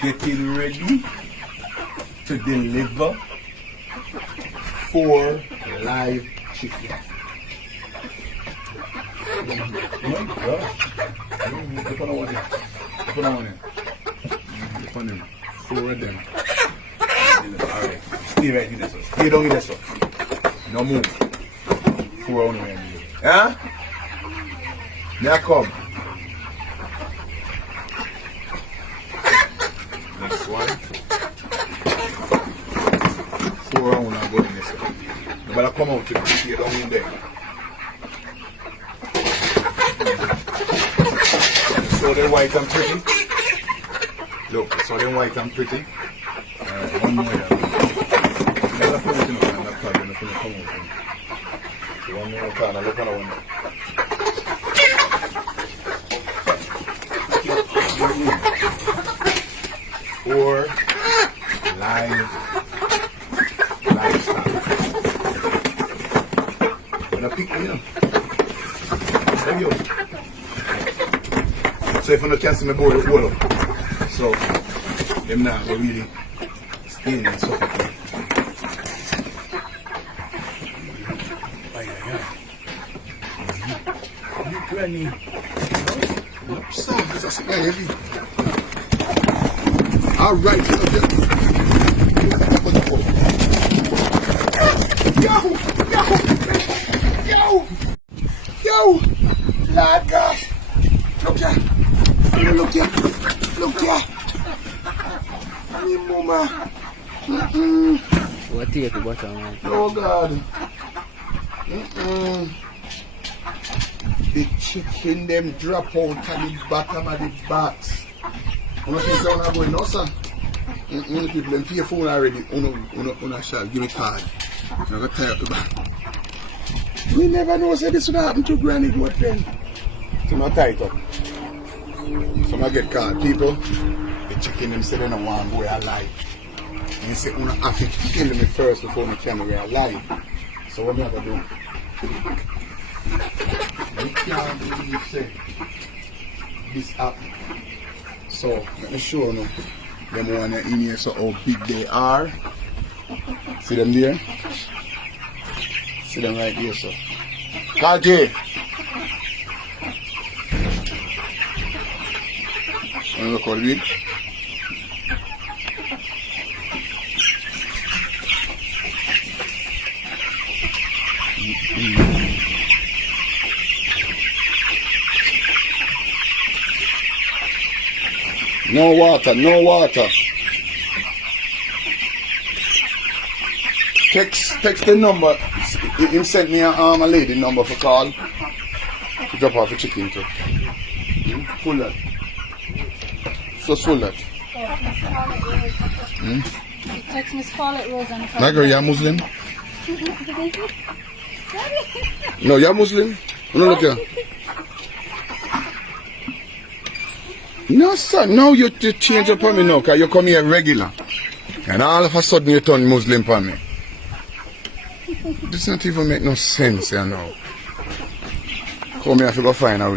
getting ready to deliver 4 live chicken. My God. Look on one here. Look on one here. Look on them. 4 of them. Alright. Stay right here, sir. Stay down here, sir. No move. 4 on the way. Huh? Now come. Next one. 4 on now go in there, sir. You better come out to the stay down in there. So they're white and pretty. Look, so they're white and pretty. Alright, one more here. Never put it in the laptop, you're not going to come out. So one more corner, look on one more. 4 livestock. I'm gonna pick me up. Thank you. So if I don't cancel my board, it's hold up. So them now go really stay and suffocate. You granny. Yep, sir. This is heavy. All right, yo, Lord God, look here, me mama, What take the bottom, man? oh God, the chicken them drop out at the bottom of the box. You know things are going no, sir. People them pay phone already. Una shall give me card. I'm gonna tie up the back. We never know say this would happen to Granny Goat then. So I tie it up. So I get card. People, the chicken them say they don't want to go alive. And say una have to kill me first before we can go alive. So what am I gonna do? I can't believe say this happened. So let me show you them one in here, so how big they are. See them there? See them right there, so. Kaji! And look how big. No water, no water. Text the number. He sent me a lady number for call to drop off the chicken too. Full that. Just full that. Text Miss Scarlett Rose and My girl, you're Muslim? No, you're Muslim? No, look here. No, sir. Now you change up on me now, because you come here regular. And all of a sudden you turn Muslim for me. This not even make no sense, you know. Come here, I have to go find a